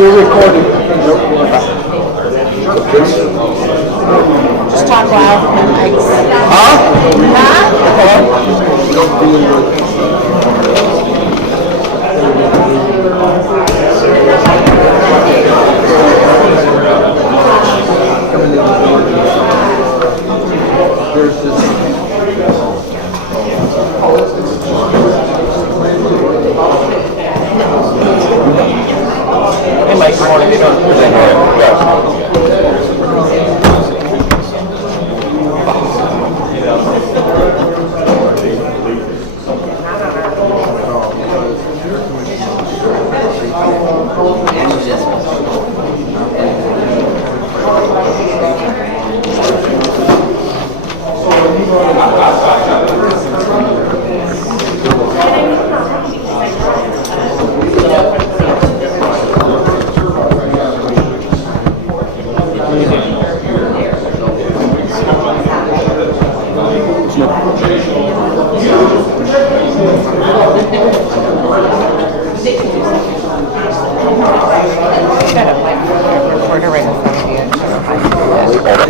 You're recording. Just talk loud. Huh? Hey Mike, good morning.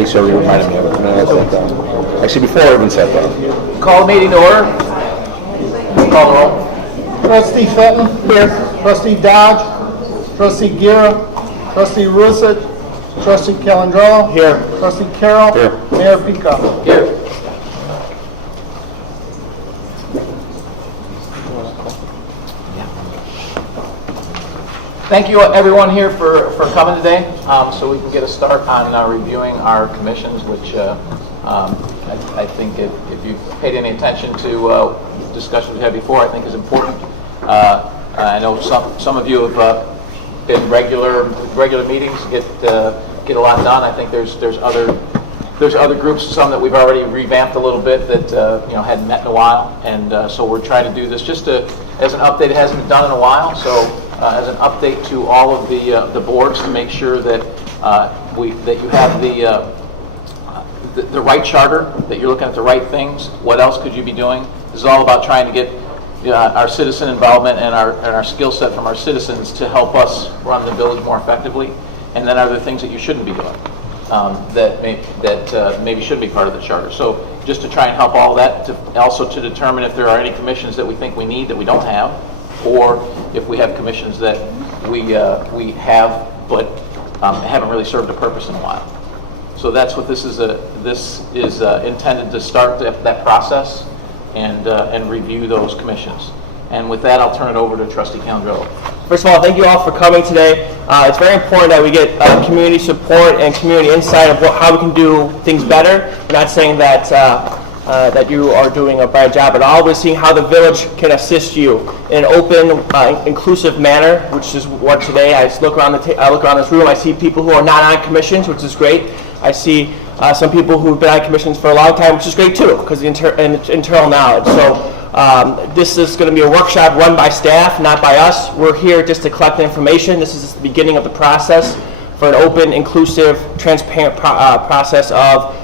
So you reminded me of it. Actually, before I even said that. Call the meeting to order. Call the roll. Trustee Fenton. Here. Trustee Dodge. Trustee Guerra. Trustee Russett. Trustee Calandrello. Here. Trustee Carroll. Here. Mayor Pica. Here. Thank you everyone here for coming today, so we can get a start on reviewing our commissions, which I think if you've paid any attention to discussions we had before, I think is important. I know some of you have been regular meetings, get a lot done. I think there's other groups, some that we've already revamped a little bit that hadn't met in a while, and so we're trying to do this just as an update. It hasn't been done in a while, so as an update to all of the boards to make sure that that you have the right charter, that you're looking at the right things. What else could you be doing? This is all about trying to get our citizen involvement and our skill set from our citizens to help us run the village more effectively. And then are there things that you shouldn't be doing that maybe should be part of the charter? So just to try and help all that, also to determine if there are any commissions that we think we need that we don't have, or if we have commissions that we have but haven't really served a purpose in a while. So that's what this is. This is intended to start that process and review those commissions. And with that, I'll turn it over to Trustee Calandrello. First of all, thank you all for coming today. It's very important that we get community support and community insight of how we can do things better. We're not saying that that you are doing a bad job at all. We're seeing how the village can assist you in an open, inclusive manner, which is what today. I look around this room. I see people who are not on commissions, which is great. I see some people who've been on commissions for a long time, which is great too, because internal knowledge. So this is going to be a workshop run by staff, not by us. We're here just to collect the information. This is just the beginning of the process for an open, inclusive, transparent process of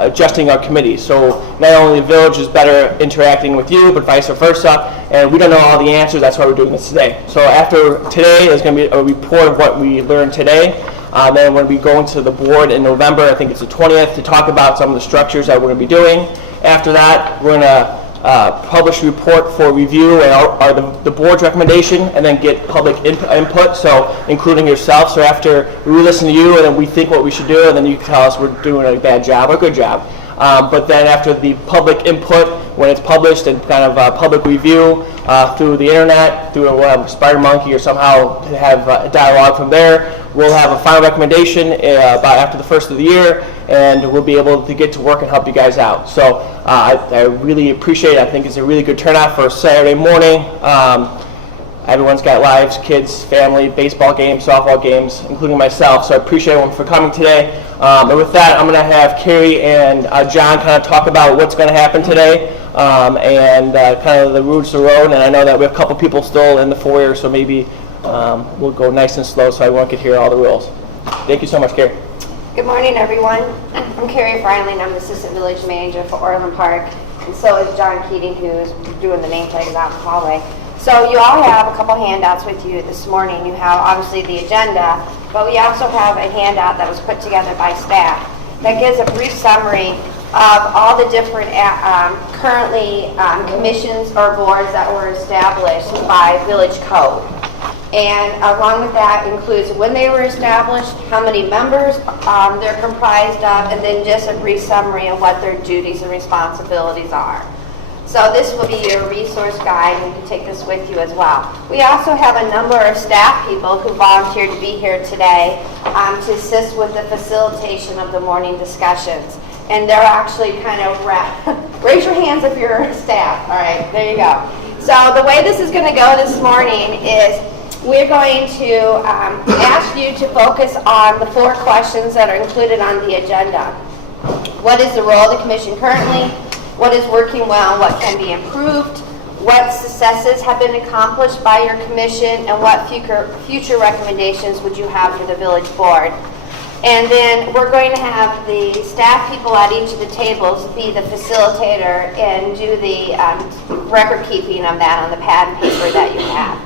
adjusting our committee. So not only the village is better interacting with you, but vice versa. And we don't know all the answers. That's why we're doing this today. So after today, there's going to be a report of what we learned today. Then we're going to be going to the board in November, I think it's the 20th, to talk about some of the structures that we're going to be doing. After that, we're going to publish a report for review and the board's recommendation, and then get public input, so including yourself. So after we listen to you and then we think what we should do, and then you can tell us we're doing a bad job or good job. But then after the public input, when it's published and kind of public review through the internet, through a Spider Monkey, or somehow have a dialogue from there, we'll have a final recommendation about after the first of the year, and we'll be able to get to work and help you guys out. So I really appreciate it. I think it's a really good turnout for a Saturday morning. Everyone's got lives, kids, family, baseball games, softball games, including myself. So I appreciate everyone for coming today. And with that, I'm going to have Carrie and John kind of talk about what's going to happen today and kind of the routes of the road. And I know that we have a couple people still in the foyer, so maybe we'll go nice and slow so everyone can hear all the rules. Thank you so much, Carrie. Good morning, everyone. I'm Carrie Freiling. I'm the Assistant Village Manager for Orland Park. And so is John Keating, who's doing the name tags out in the hallway. So you all have a couple handouts with you this morning. You have obviously the agenda, but we also have a handout that was put together by staff that gives a brief summary of all the different currently commissions or boards that were established by village code. And along with that includes when they were established, how many members they're comprised of, and then just a brief summary of what their duties and responsibilities are. So this will be your resource guide, and you can take this with you as well. We also have a number of staff people who volunteered to be here today to assist with the facilitation of the morning discussions. And they're actually kind of, raise your hands if you're staff. All right, there you go. So the way this is going to go this morning is we're going to ask you to focus on the 4 questions that are included on the agenda. What is the role of the commission currently? What is working well and what can be improved? What successes have been accomplished by your commission, and what future recommendations would you have for the village board? And then we're going to have the staff people at each of the tables be the facilitator and do the record keeping of that on the pad and paper that you have.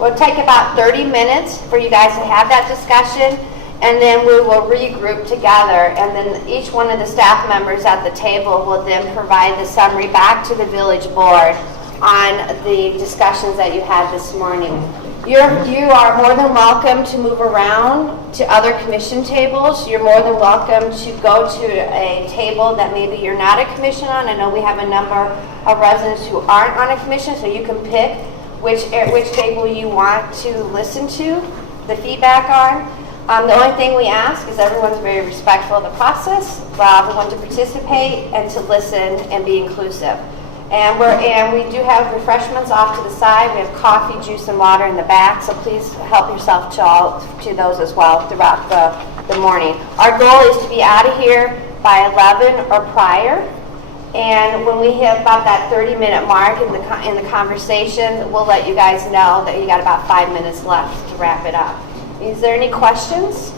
We'll take about 30 minutes for you guys to have that discussion, and then we will regroup together, and then each one of the staff members at the table will then provide the summary back to the village board on the discussions that you had this morning. You are more than welcome to move around to other commission tables. You're more than welcome to go to a table that maybe you're not a commission on. I know we have a number of residents who aren't on a commission, so you can pick which table you want to listen to the feedback on. The only thing we ask is everyone's very respectful of the process, allow everyone to participate and to listen and be inclusive. And we do have refreshments off to the side. We have coffee, juice, and water in the back, so please help yourself to those as well throughout the morning. Our goal is to be out of here by 11 or prior. And when we hit about that 30-minute mark in the conversation, we'll let you guys know that you got about 5 minutes left to wrap it up. Is there any questions?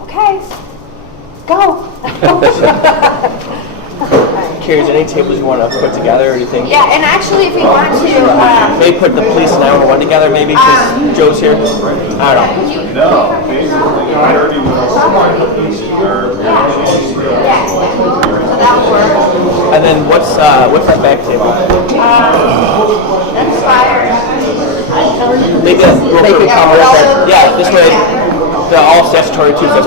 Okay, go. Carrie, any tables you want to put together or anything? Yeah, and actually, if you want to, Maybe put the police and 911 together, maybe, because Joe's here. I don't know. No, basically 30 minutes. so that'll work. And then what's that back table? That's fire. Maybe a real quick comment that, yeah, this way, they're all statutory too. So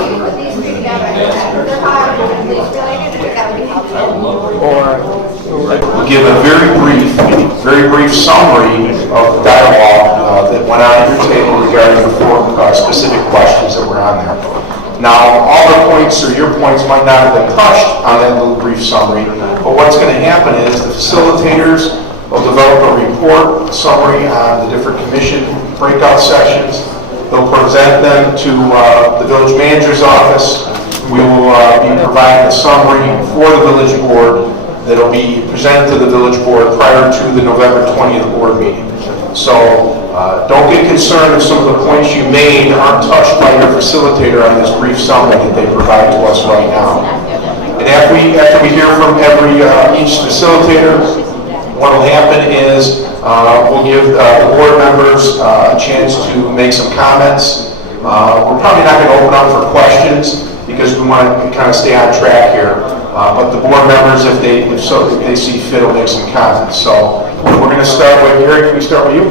Give a very brief summary of the dialogue that went on at your table regarding the 4 specific questions that were on there. Now, all the points or your points might not have been touched on that little brief summary, but what's going to happen is the facilitators will develop a report, a summary on the different commission breakout sessions. They'll present them to the village manager's office. We will be providing a summary for the village board that will be presented to the village board prior to the November 20th board meeting. So don't get concerned if some of the points you made aren't touched by your facilitator on this brief summary that they provide to us right now. And after we hear from each facilitator, what will happen is we'll give the board members a chance to make some comments. We're probably not going to open up for questions because we want to kind of stay on track here. But the board members, if they see fit, will make some comments. So we're going to start with Gary. Can we start with you?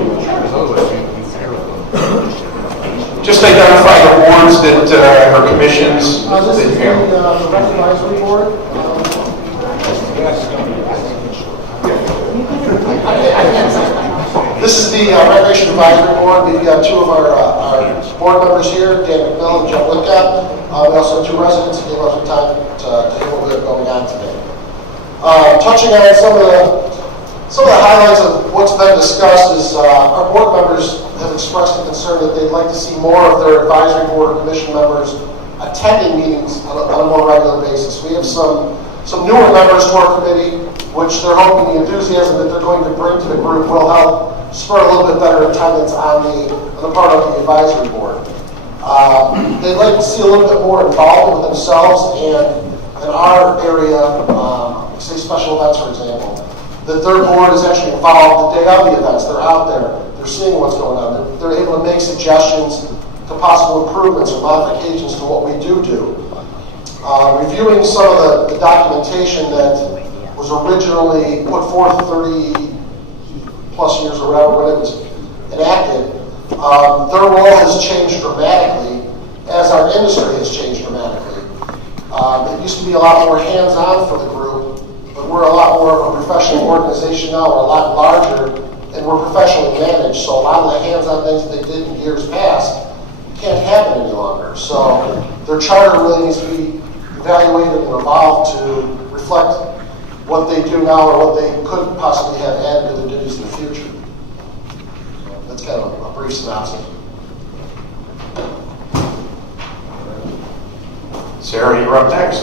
Just identify the boards that are commissions. This is the advisory board. This is the Recreation Advisory Board. We've got 2 of our board members here, Dan McMillan and Joe Litka. We also have 2 residents who gave us some time to hear what we have going on today. Touching on some of the highlights of what's been discussed is our board members have expressed a concern that they'd like to see more of their advisory board or commission members attending meetings on a more regular basis. We have some newer members to our committee, which they're hoping the enthusiasm that they're going to bring to the group will help spur a little bit better attendance on the part of the advisory board. They'd like to see a little bit more involvement with themselves and in our area, say special events, for example. that their board is actually involved the day of the events. They're out there. They're seeing what's going on. They're able to make suggestions to possible improvements or modifications to what we do. Reviewing some of the documentation that was originally put forth 30 plus years or whatever when it was enacted, their role has changed dramatically as our industry has changed dramatically. It used to be a lot more hands-on for the group, but we're a lot more of a professional organization now. We're a lot larger, and we're professionally managed, so a lot of the hands-on things that they did in years past can't happen any longer. So their charter really needs to be evaluated and evolved to reflect what they do now or what they could possibly have added to their duties in the future. That's kind of a brief synopsis. Sarah, you're up next.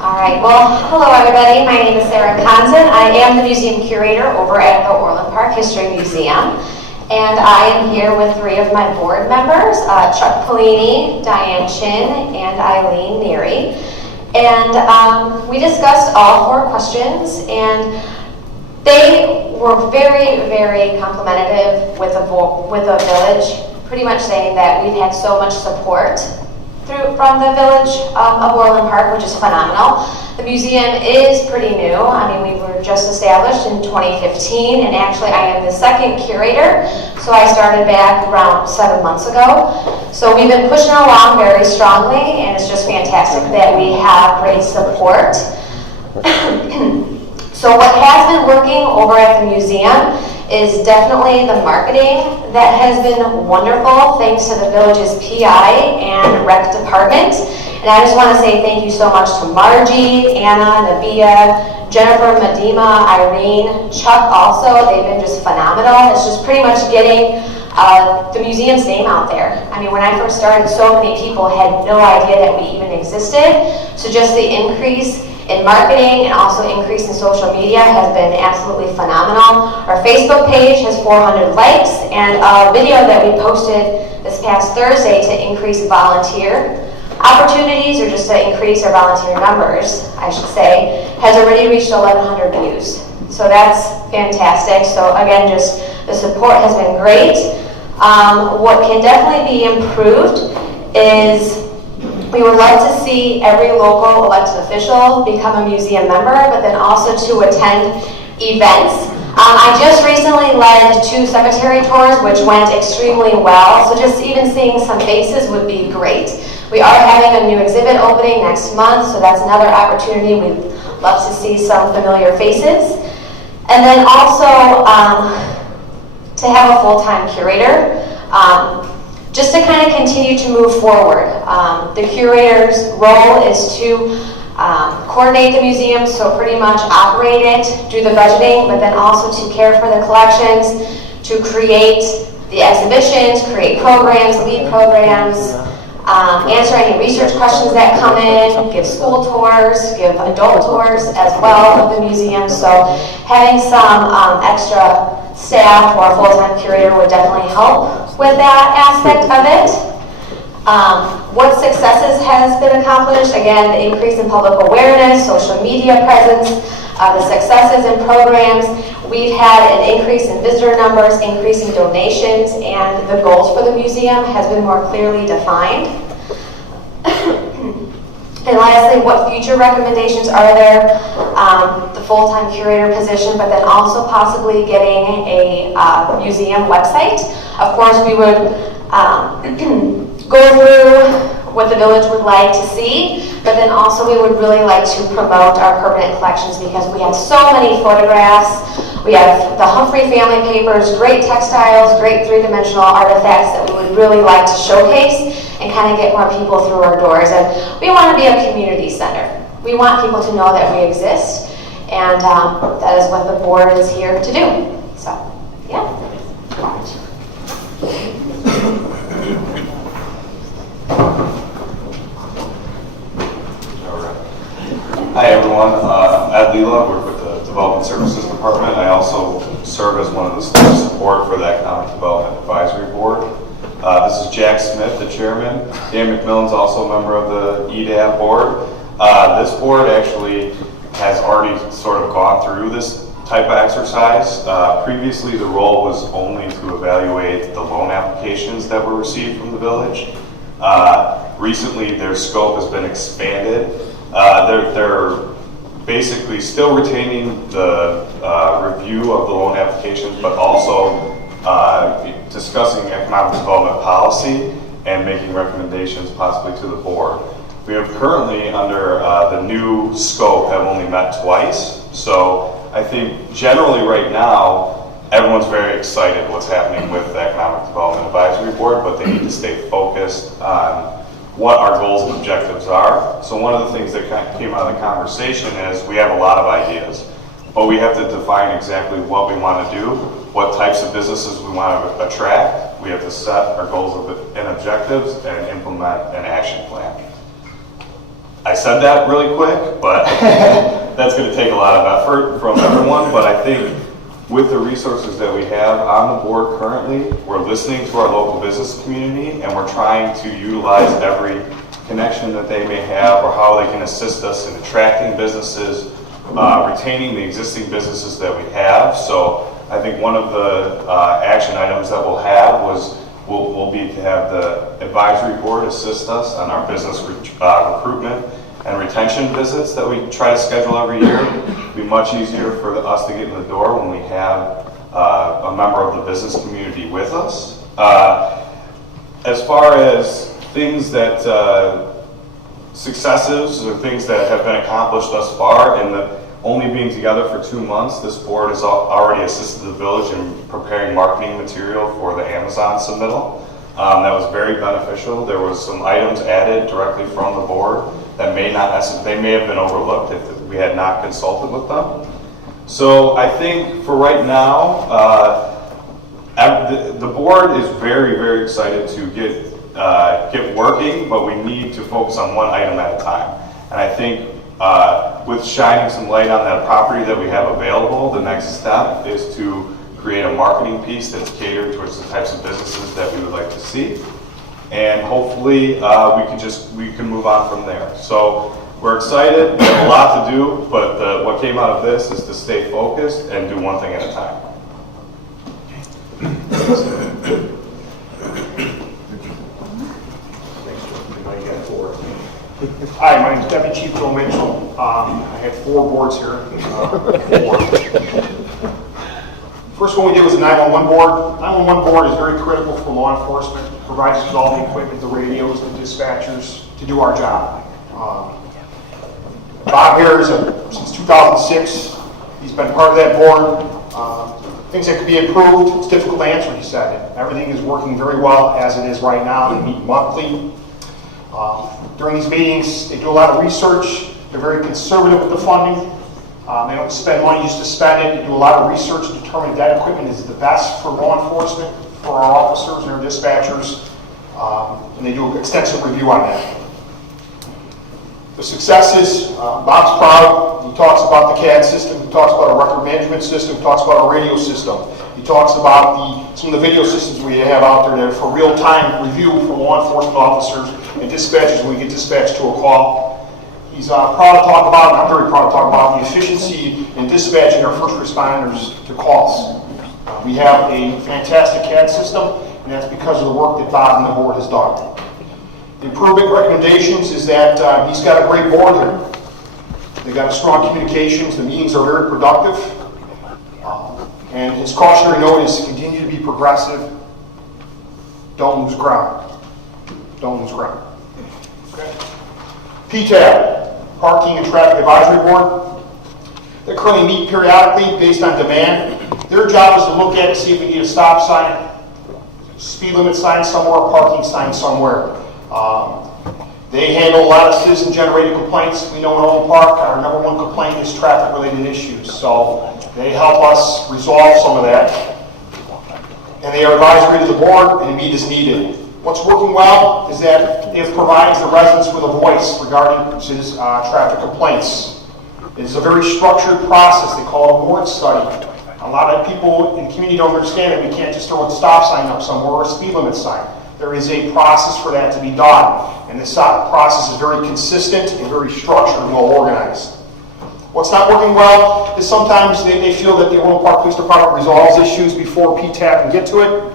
All right, well, hello everybody. My name is Sarah Conzen. I am the museum curator over at the Orland Park History Museum. And I am here with 3 of my board members, Chuck Polini, Diane Chin, and Eileen Neary. And we discussed all 4 questions, and they were very, very complimentary with the village, pretty much saying that we've had so much support from the Village of Orland Park, which is phenomenal. The museum is pretty new. I mean, we were just established in 2015, and actually I am the 2nd curator, so I started back around 7 months ago. So we've been pushing along very strongly, and it's just fantastic that we have great support. So what has been working over at the museum is definitely the marketing that has been wonderful thanks to the village's PI and rec department. And I just want to say thank you so much to Margie, Anna, Nabia, Jennifer, Medima, Irene, Chuck also. They've been just phenomenal. It's just pretty much getting the museum's name out there. I mean, when I first started, so many people had no idea that we even existed. So just the increase in marketing and also increase in social media has been absolutely phenomenal. Our Facebook page has 400 likes, and a video that we posted this past Thursday to increase volunteer opportunities, or just to increase our volunteer numbers, I should say, has already reached 1,100 views. So that's fantastic. So again, just the support has been great. What can definitely be improved is we would like to see every local elected official become a museum member, but then also to attend events. I just recently led 2 cemetery tours, which went extremely well, so just even seeing some faces would be great. We are having a new exhibit opening next month, so that's another opportunity. We'd love to see some familiar faces. And then also to have a full-time curator. Just to kind of continue to move forward. The curator's role is to coordinate the museum, so pretty much operate it, do the budgeting, but then also to care for the collections, to create the exhibitions, create programs, lead programs, answer any research questions that come in, give school tours, give adult tours as well of the museum. So having some extra staff or a full-time curator would definitely help with that aspect of it. What successes has been accomplished? Again, the increase in public awareness, social media presence, the successes in programs. We've had an increase in visitor numbers, increasing donations, and the goals for the museum has been more clearly defined. And lastly, what future recommendations are there? The full-time curator position, but then also possibly getting a museum website. Of course, we would go through what the village would like to see, but then also we would really like to promote our permanent collections because we have so many photographs. We have the Humphrey family papers, great textiles, great 3-dimensional artifacts that we would really like to showcase and kind of get more people through our doors. And we want to be a community center. We want people to know that we exist, and that is what the board is here to do. So, yeah. Hi everyone, Ed Leela, I work with the Development Services Department. I also serve as one of the staff support for the Economic Development Advisory Board. This is Jack Smith, the chairman. Dan McMillan's also a member of the EDAB board. This board actually has already sort of gone through this type of exercise. Previously, the role was only to evaluate the loan applications that were received from the village. Recently, their scope has been expanded. They're basically still retaining the review of the loan applications, but also discussing economic development policy and making recommendations possibly to the board. We have currently, under the new scope, have only met twice. So I think generally right now, everyone's very excited what's happening with the Economic Development Advisory Board, but they need to stay focused on what our goals and objectives are. So one of the things that came out of the conversation is we have a lot of ideas, but we have to define exactly what we want to do, what types of businesses we want to attract. We have to set our goals and objectives and implement an action plan. I said that really quick, but that's going to take a lot of effort from everyone. But I think with the resources that we have on the board currently, we're listening to our local business community and we're trying to utilize every connection that they may have or how they can assist us in attracting businesses, retaining the existing businesses that we have. So I think one of the action items that we'll have will be to have the advisory board assist us on our business recruitment and retention visits that we try to schedule every year. It'll be much easier for us to get in the door when we have a member of the business community with us. As far as things that, successes or things that have been accomplished thus far, and only being together for 2 months, this board has already assisted the village in preparing marketing material for the Amazon submittal. That was very beneficial. There was some items added directly from the board that may have been overlooked if we had not consulted with them. So I think for right now, the board is very, very excited to get working, but we need to focus on one item at a time. And I think with shining some light on that property that we have available, the next step is to create a marketing piece that's catered towards the types of businesses that we would like to see. And hopefully we can move on from there. So we're excited, we have a lot to do, but what came out of this is to stay focused and do one thing at a time. Hi, my name is Deputy Chief Joe Mitchell. I had 4 boards here. First one we did was the 911 board. 911 board is very critical for law enforcement. It provides us with all the equipment, the radios, the dispatchers to do our job. Bob here is since 2006. He's been part of that board. Things that could be improved, it's difficult to answer, he said. Everything is working very well as it is right now. They meet monthly. During these meetings, they do a lot of research. They're very conservative with the funding. They don't spend money just to spend it. They do a lot of research to determine if that equipment is the best for law enforcement, for our officers and our dispatchers. And they do an extensive review on that. The successes, Bob's proud. He talks about the CAD system. He talks about our record management system. He talks about our radio system. He talks about some of the video systems we have out there that are for real-time review for law enforcement officers and dispatchers when we get dispatched to a call. He's proud to talk about, and I'm very proud to talk about, the efficiency in dispatching our first responders to calls. We have a fantastic CAD system, and that's because of the work that Bob and the board has done. The improvement recommendations is that he's got a great board here. They've got strong communications. The meetings are very productive. And his cautionary note is to continue to be progressive. Don't lose ground. Don't lose ground. Okay. PTAB, Parking and Traffic Advisory Board. They currently meet periodically based on demand. Their job is to look at it, see if we need a stop sign, speed limit sign somewhere, parking sign somewhere. They handle a lot of citizen-generated complaints. We know in Orland Park, our #1 complaint is traffic-related issues. So they help us resolve some of that. And they are advisory to the board and meet as needed. What's working well is that it provides the residents with a voice regarding traffic complaints. It's a very structured process. They call it a board study. A lot of people in the community don't understand that we can't just throw a stop sign up somewhere or a speed limit sign. There is a process for that to be done, and this process is very consistent and very structured and well organized. What's not working well is sometimes they feel that the Orland Park Police Department resolves issues before PTAB can get to it.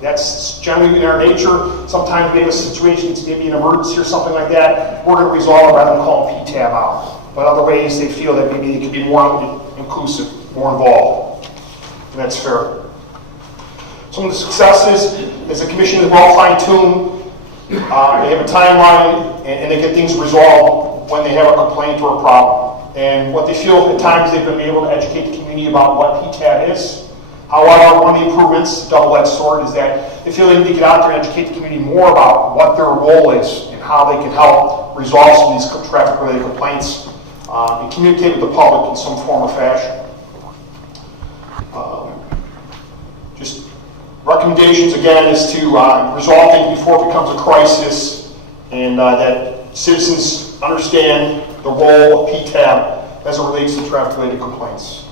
That's generally in our nature. Sometimes we have a situation, it's maybe an emergency or something like that, we're going to resolve it rather than call PTAB out. But other ways they feel that maybe it could be more inclusive, more involved. And that's fair. Some of the successes is the commission is well fine-tuned. They have a timeline and they get things resolved when they have a complaint or a problem. And what they feel at times they've been able to educate the community about what PTAB is. However, one of the improvements, double-edged sword, is that they feel they need to get out there and educate the community more about what their role is and how they can help resolve some of these traffic-related complaints and communicate with the public in some form or fashion. Just recommendations, again, is to resolve things before it becomes a crisis and that citizens understand the role of PTAB as it relates to traffic-related complaints.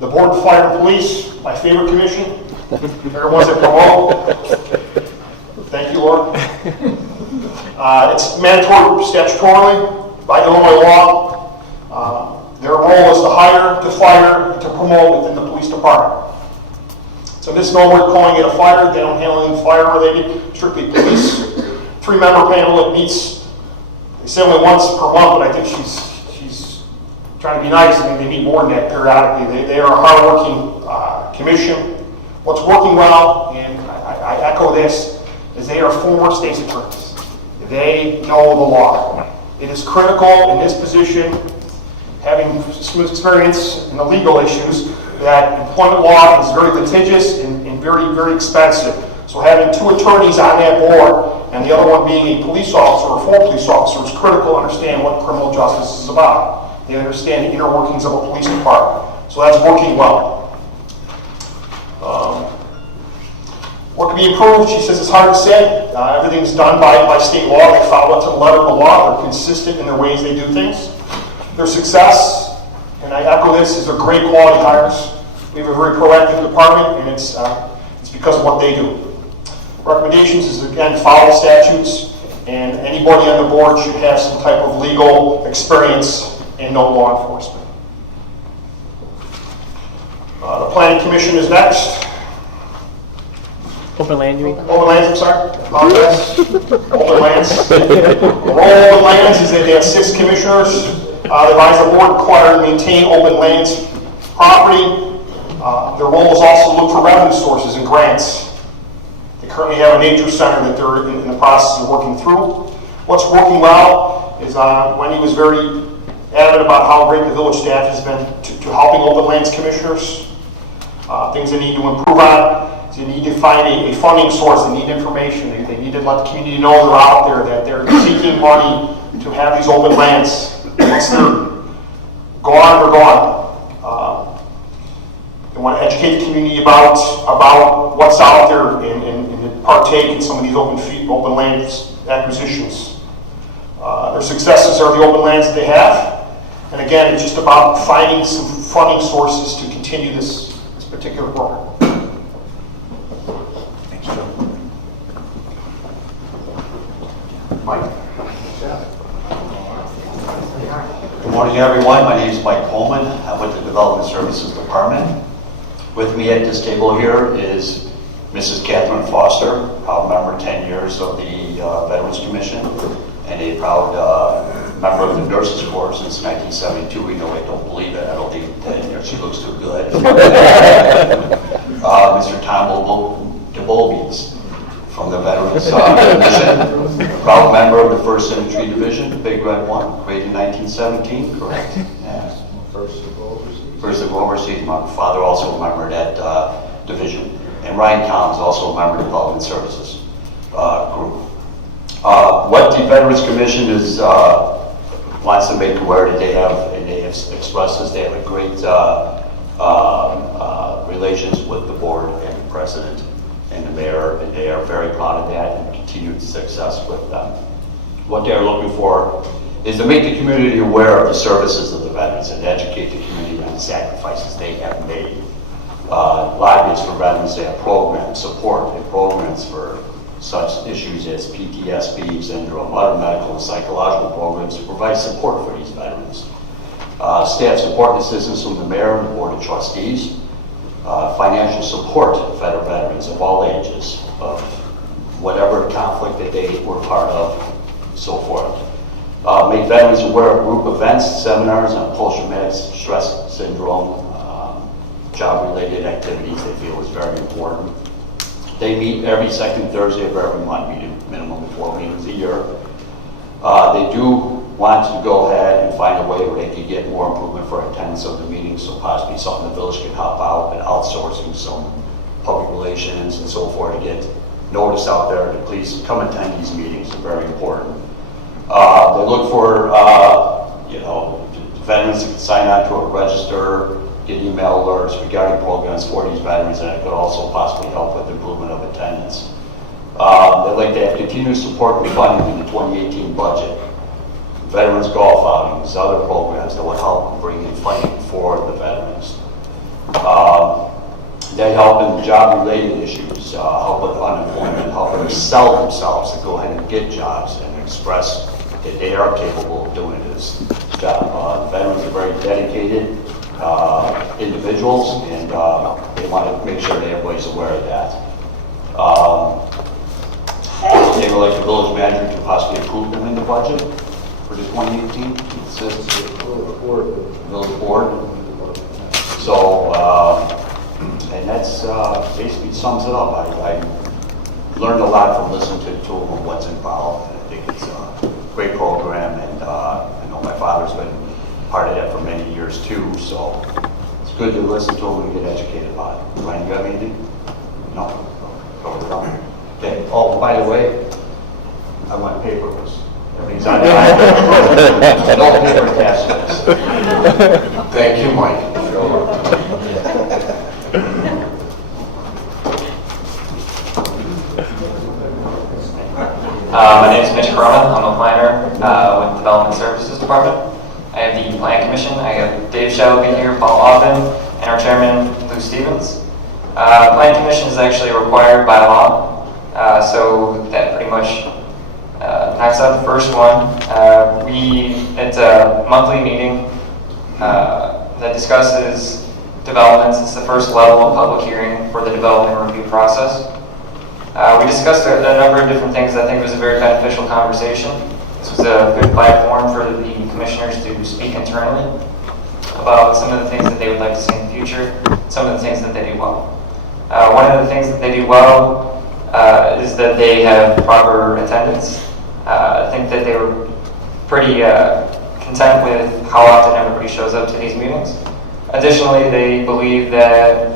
The Board of Fire and Police, my favorite commission. They're the ones that promote. Thank you, Lord. It's mandatory statutorily by Illinois law. Their role is to hire, to fire, and to promote within the police department. So misnomer calling it a fire. They don't handle anything fire-related, strictly police. 3-member panel, it meets, they say only once per month, but I think she's trying to be nice. I mean, they meet more than that periodically. They are a hard-working commission. What's working well, and I echo this, is they are former state's attorneys. They know the law. It is critical in this position, having some experience in the legal issues, that employment law is very litigious and very, very expensive. So having 2 attorneys on that board, and the other one being a police officer or former police officer, is critical to understand what criminal justice is about. They understand the inner workings of a police department. So that's working well. What can be improved? She says it's hard to say. Everything's done by state law. They follow it to the letter of the law. They're consistent in the ways they do things. Their success, and I echo this, is they're great quality hires. We have a very proactive department, and it's because of what they do. Recommendations is, again, follow statutes, and anybody on the board should have some type of legal experience and no law enforcement. The Planning Commission is next. Open land, you mean? Open lands, I'm sorry. Apologize. Open lands. The role of open lands is that they have 6 commissioners. They advise the board require and maintain open lands property. Their role is also to look for revenue sources and grants. They currently have a nature center that they're in the process of working through. What's working well is Wendy was very adamant about how great the village staff has been to helping open lands commissioners. Things they need to improve on. They need to find a funding source. They need information. They need to let the community know they're out there, that they're seeking money to have these open lands. Once they're gone, they're gone. They want to educate the community about what's out there and partake in some of these open lands acquisitions. Their successes are the open lands that they have. And again, it's just about finding some funding sources to continue this particular program. Thanks, Joe. Mike? Good morning, everyone. My name is Mike Coleman. I'm with the Development Services Department. With me at this table here is Mrs. Catherine Foster, proud member 10 years of the Veterans Commission, and a proud member of the Nurses Corps since 1972. We know I don't believe it. I don't think 10 years. She looks too good. Mr. Tom DeBolbies from the Veterans Commission, proud member of the 1st Infantry Division, the Big Red One, created in 1917, correct? Yes. First to go overseas. My father also a member of that division. And Ryan Collins, also a member of the Development Services group. What the Veterans Commission is wants to make aware that they have, and they have expressed this, they have a great relations with the board and the president and the mayor, and they are very proud of that and continued success with them. What they are looking for is to make the community aware of the services of the veterans and educate the community on the sacrifices they have made. Libraries for veterans, they have programs, support and programs for such issues as PTSD syndrome, other medical and psychological programs to provide support for these veterans. Staff support and assistance from the mayor and the Board of Trustees. Financial support for veterans of all ages, of whatever conflict that they were part of, so forth. Make veterans aware of group events, seminars on post-traumatic stress syndrome, job-related activities they feel is very important. They meet every second Thursday of every month, meeting minimum of 12 meetings a year. They do want to go ahead and find a way where they can get more improvement for attendance of the meetings, so possibly something the village can help out and outsourcing some public relations and so forth to get notice out there to please come attend these meetings. They're very important. They look for, veterans to sign on to a register, get email alerts regarding programs for these veterans, and it could also possibly help with improvement of attendance. They'd like to have continued support and funding in the 2018 budget. Veterans golf outings, other programs that would help bring in funding for the veterans. They help in job-related issues, help with unemployment, help them sell themselves to go ahead and get jobs and express that they are capable of doing this job. Veterans are very dedicated individuals, and they want to make sure that everybody's aware of that. They would like the village manager to possibly approve them in the budget for the 2018. It says village board. So, and that's basically sums it up. I learned a lot from listening to them of what's involved. I think it's a great program, and I know my father's been part of that for many years too, so it's good to listen to them and get educated about it. Ryan, you have anything? No? Okay. Oh, by the way, I want paperless. Everything's on no paper attachments. Thank you, Mike. My name is Mitch Corona. I'm a planner with Development Services Department. I have the Plan Commission. I have Dave Shelby here, Paul Alvin, and our chairman, Lou Stevens. Plan Commission is actually required by law, so that pretty much knocks out the first one. It's a monthly meeting that discusses developments. It's the first level of public hearing for the development review process. We discussed a number of different things. I think it was a very beneficial conversation. This was a good platform for the commissioners to speak internally about some of the things that they would like to see in the future, some of the things that they do well. One of the things that they do well is that they have proper attendance. I think that they were pretty content with how often everybody shows up to these meetings. Additionally, they believe that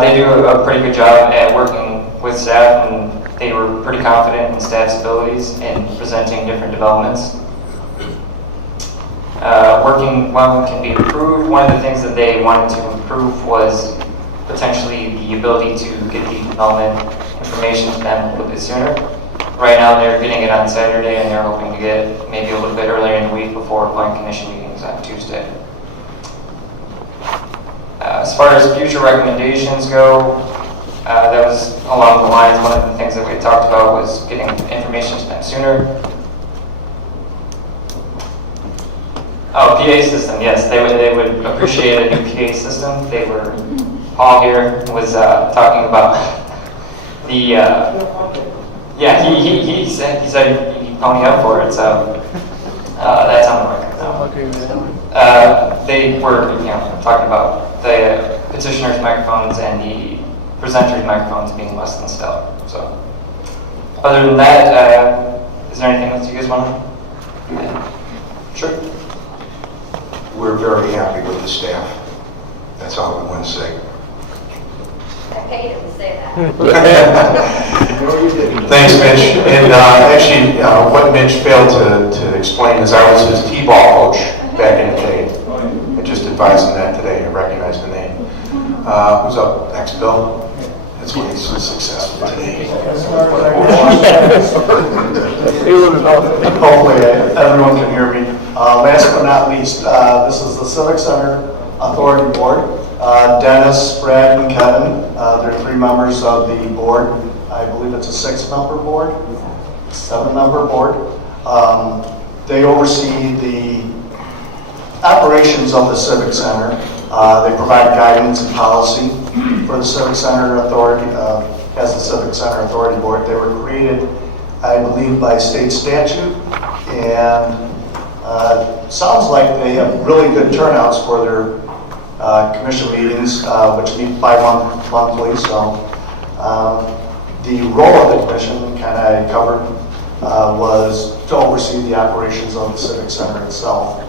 they do a pretty good job at working with staff, and they were pretty confident in staff's abilities in presenting different developments. Working well can be improved. One of the things that they wanted to improve was potentially the ability to get the development information to them a little bit sooner. Right now they're getting it on Saturday, and they're hoping to get it maybe a little bit earlier in the week before Plan Commission meetings on Tuesday. As far as future recommendations go, that was along the lines, one of the things that we had talked about was getting information to them sooner. Oh, PA system, yes, they would appreciate a new PA system. They were, Paul here was talking about the, yeah, he said he'd pony up for it, so that's on the record now. They were, talking about the petitioner's microphones and the presenter's microphones being less than stellar. So, other than that, is there anything else you guys want to? Yeah. Sure. We're very happy with the staff. That's all we want to say. I paid him to say that. Thanks, Mitch. And actually, what Mitch failed to explain is I was his T-ball coach back in the day. I just advised him that today. I recognize the name. Who's up next, Bill? That's why he's so successful today. Hopefully everyone can hear me. Last but not least, this is the Civic Center Authority Board. Dennis, Brad, and Kevin, they're three members of the board. I believe it's a 6-member board, 7-member board. They oversee the operations of the Civic Center. They provide guidance and policy for the Civic Center Authority, as the Civic Center Authority Board. They were created, I believe, by state statute, and sounds like they have really good turnouts for their commission meetings, which meet bi-monthly. So the role of the commission, kind of covered, was to oversee the operations of the Civic Center itself.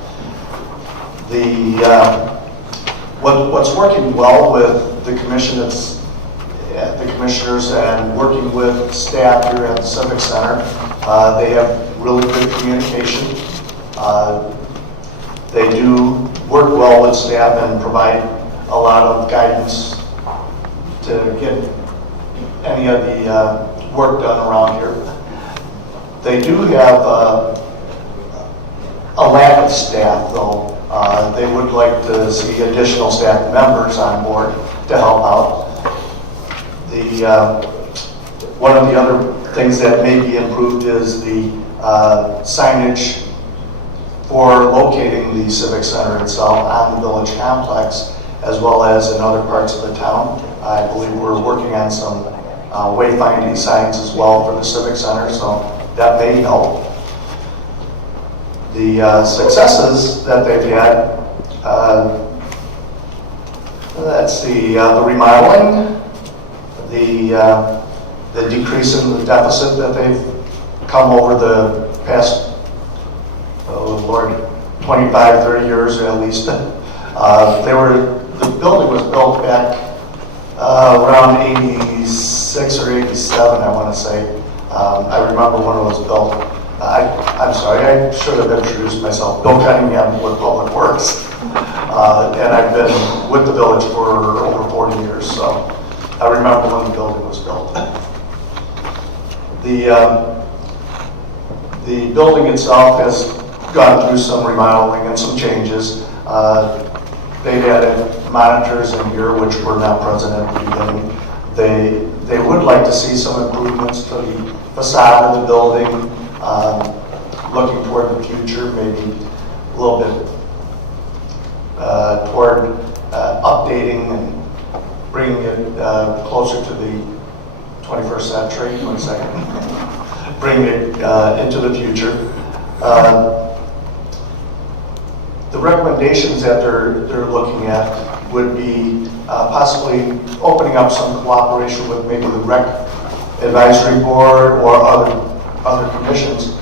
What's working well with the commission, the commissioners, and working with staff here at the Civic Center, they have really good communication. They do work well with staff and provide a lot of guidance to get any of the work done around here. They do have a lack of staff, though. They would like to see additional staff members on board to help out. One of the other things that may be improved is the signage for locating the Civic Center itself on the village complex, as well as in other parts of the town. I believe we're working on some wayfinding signs as well for the Civic Center, so that may help. The successes that they've had, let's see, the remodeling, the decrease in the deficit that they've come over the past, 25, 30 years at least. The building was built back around 86 or 87, I want to say. I remember when it was built. I'm sorry, I should have introduced myself. Bill Cunningham with Public Works. And I've been with the village for over 40 years, so I remember when the building was built. The building itself has gone through some remodeling and some changes. They've added monitors in here, which were not present at the beginning. They would like to see some improvements to the facade of the building, looking toward the future, maybe a little bit toward updating and bringing it closer to the 21st century, 22nd, bringing it into the future. The recommendations that they're looking at would be possibly opening up some cooperation with maybe the rec advisory board or other commissions,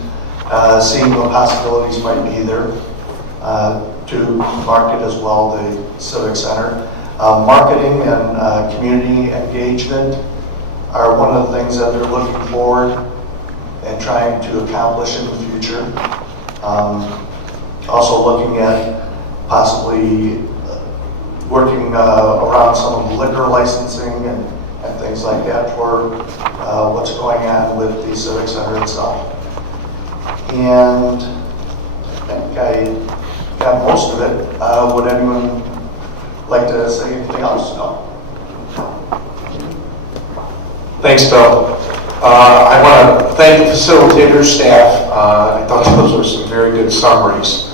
seeing what possibilities might be there to market as well the Civic Center. Marketing and community engagement are one of the things that they're looking forward and trying to accomplish in the future. Also looking at possibly working around some of the liquor licensing and things like that for what's going on with the Civic Center itself. And I think I got most of it. Would anyone like to say anything else? No? Thanks, Bill. I want to thank the facilitator staff. I thought those were some very good summaries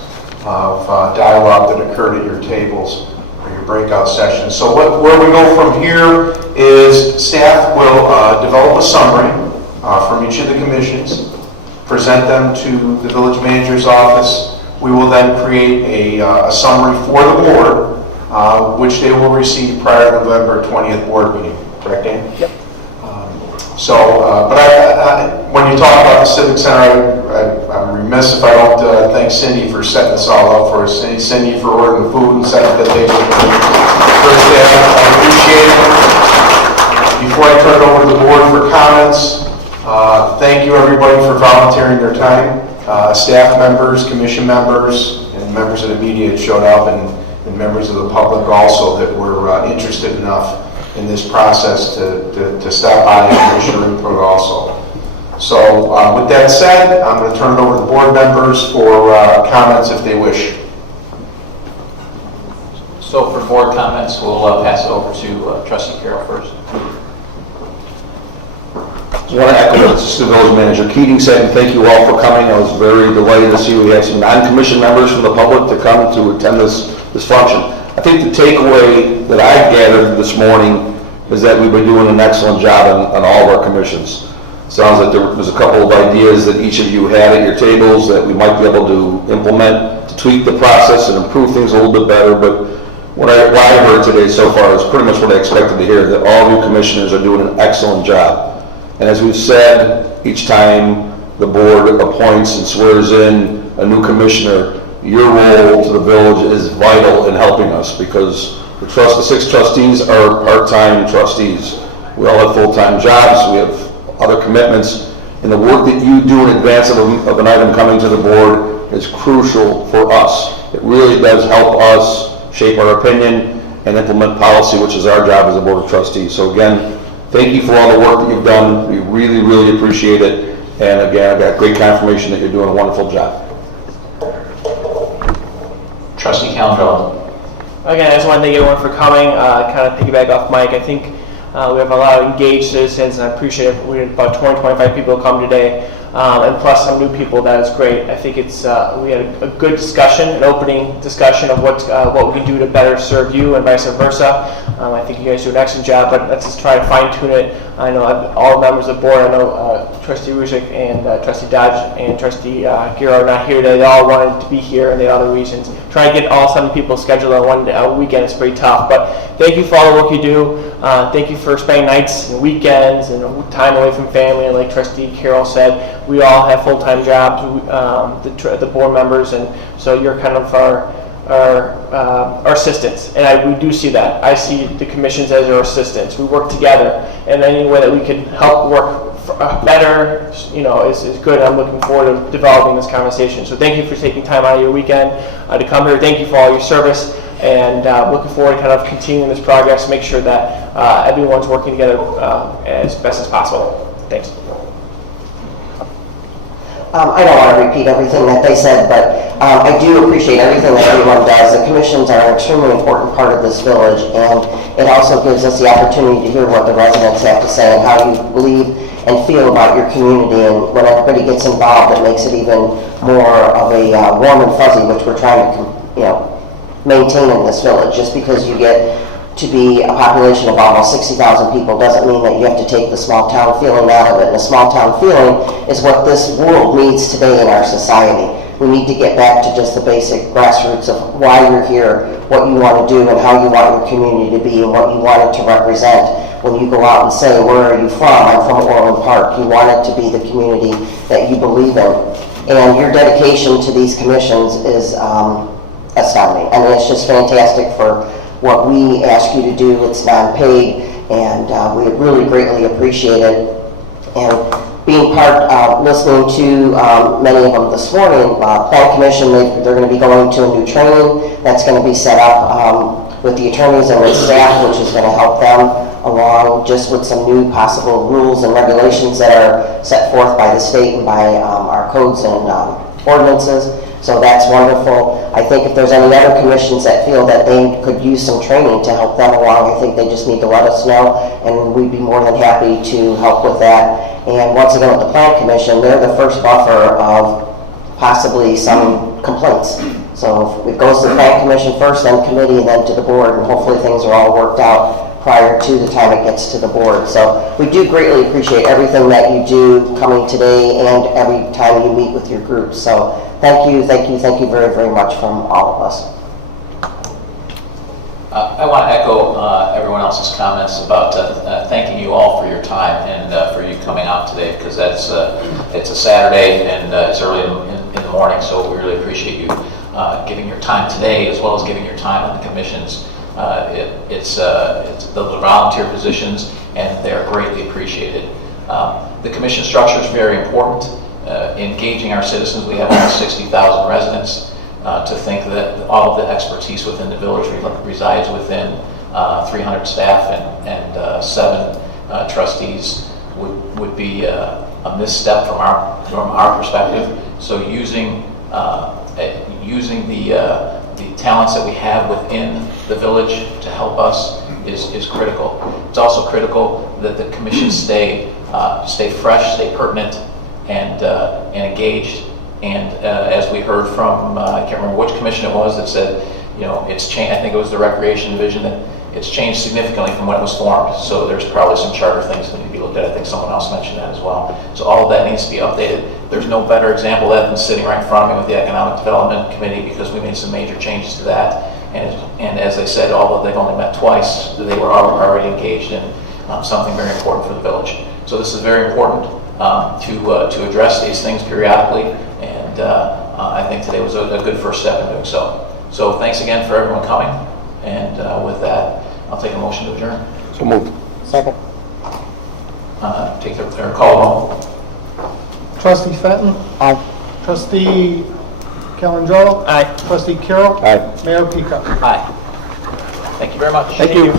of dialogue that occurred at your tables or your breakout sessions. So where we go from here is staff will develop a summary from each of the commissions, present them to the village manager's office. We will then create a summary for the board, which they will receive prior to November 20th board meeting. Correct, Dan? Yep. But when you talk about the Civic Center, I'm remiss if I don't thank Cindy for setting this all up for us. Cindy for ordering the food and setting up the table for staff. I appreciate it. Before I turn it over to the board for comments, thank you everybody for volunteering their time. Staff members, commission members, and members of the media that showed up, and members of the public also that were interested enough in this process to stop by and give your input also. So with that said, I'm going to turn it over to the board members for comments if they wish. So for board comments, we'll pass it over to Trustee Carroll first. I want to echo what Assistant Village Manager Keating said, and thank you all for coming. I was very delighted to see we had some non-commissioned members from the public to come to attend this function. I think the takeaway that I've gathered this morning is that we've been doing an excellent job on all of our commissions. Sounds like there was a couple of ideas that each of you had at your tables that we might be able to implement to tweak the process and improve things a little bit better, but what I heard today so far is pretty much what I expected to hear, that all you commissioners are doing an excellent job. And as we've said, each time the board appoints and swears in a new commissioner, your role to the village is vital in helping us, because the 6 trustees are part-time trustees. We all have full-time jobs, we have other commitments, and the work that you do in advance of an item coming to the board is crucial for us. It really does help us shape our opinion and implement policy, which is our job as a Board of Trustees. So again, thank you for all the work that you've done. We really, really appreciate it. And again, I've got great confirmation that you're doing a wonderful job. Trustee Calendro. Again, I just want to thank everyone for coming. Kind of piggyback off Mike. I think we have a lot of engaged citizens, and I appreciate it. We had about 20, 25 people come today, and plus some new people. That is great. I think it's we had a good discussion, an opening discussion of what we can do to better serve you and vice versa. I think you guys do an excellent job, but let's just try to fine tune it. I know all members of the board. I know Trustee Ruzick and Trustee Dodge and Trustee Giro are not here today. They all wanted to be here, and they had other reasons. Trying to get all 7 people scheduled on one weekend is pretty tough. But thank you for all the work you do. Thank you for spending nights and weekends and time away from family. And like Trustee Carroll said, we all have full-time jobs, the board members, and so you're kind of our assistants, and we do see that. I see the commissions as our assistants. We work together, and any way that we can help work better, is good. I'm looking forward to developing this conversation. So thank you for taking time out of your weekend to come here. Thank you for all your service, and looking forward to kind of continuing this progress, make sure that everyone's working together as best as possible. Thanks. I don't want to repeat everything that they said, but I do appreciate everything that everyone does. The commissions are an extremely important part of this village, and it also gives us the opportunity to hear what the residents have to say and how you believe and feel about your community. And when everybody gets involved, it makes it even more of a warm and fuzzy, which we're trying to, maintain in this village. Just because you get to be a population of almost 60,000 people doesn't mean that you have to take the small town feeling out of it. And the small town feeling is what this world needs today in our society. We need to get back to just the basic grassroots of why you're here, what you want to do, and how you want your community to be, and what you want it to represent. When you go out and say, where are you from? I'm from Orland Park. You want it to be the community that you believe in. And your dedication to these commissions is astounding. I mean, it's just fantastic for what we ask you to do. It's non-paid, and we really greatly appreciate it. And being part, listening to many of them this morning, Plan Commission, they're going to be going to a new training that's going to be set up with the attorneys and with staff, which is going to help them along just with some new possible rules and regulations that are set forth by the state and by our codes and ordinances. So that's wonderful. I think if there's any other commissions that feel that they could use some training to help them along, I think they just need to let us know, and we'd be more than happy to help with that. And once again, with the Plan Commission, they're the first buffer of possibly some complaints. So it goes to the Plan Commission first, then committee, and then to the board, and hopefully things are all worked out prior to the time it gets to the board. So we do greatly appreciate everything that you do coming today and every time you meet with your groups. So thank you very, very much from all of us. I want to echo everyone else's comments about thanking you all for your time and for you coming out today, because it's a Saturday and it's early in the morning, so we really appreciate you giving your time today as well as giving your time on the commissions. It's the volunteer positions, and they're greatly appreciated. The commission structure is very important. Engaging our citizens, we have almost 60,000 residents. To think that all of the expertise within the village resides within 300 staff and 7 trustees would be a misstep from our perspective. So using the talents that we have within the village to help us is critical. It's also critical that the commission stay stay fresh, stay pertinent, and engaged. And as we heard from, I can't remember which commission it was that said, it's changed. I think it was the Recreation Division, that it's changed significantly from when it was formed. So there's probably some charter things that need to be looked at. I think someone else mentioned that as well. So all of that needs to be updated. There's no better example of that than sitting right in front of me with the Economic Development Committee, because we made some major changes to that. And as I said, although they've only met twice, they were already engaged in something very important for the village. So this is very important to address these things periodically, and I think today was a good first step in doing so. So thanks again for everyone coming, and with that, I'll take a motion to adjourn. So moved. Second. Call roll. Trustee Fenton. Aye. Trustee Calendro. Aye. Trustee Carroll. Aye. Mayor Pico. Aye. Thank you very much. Thank you.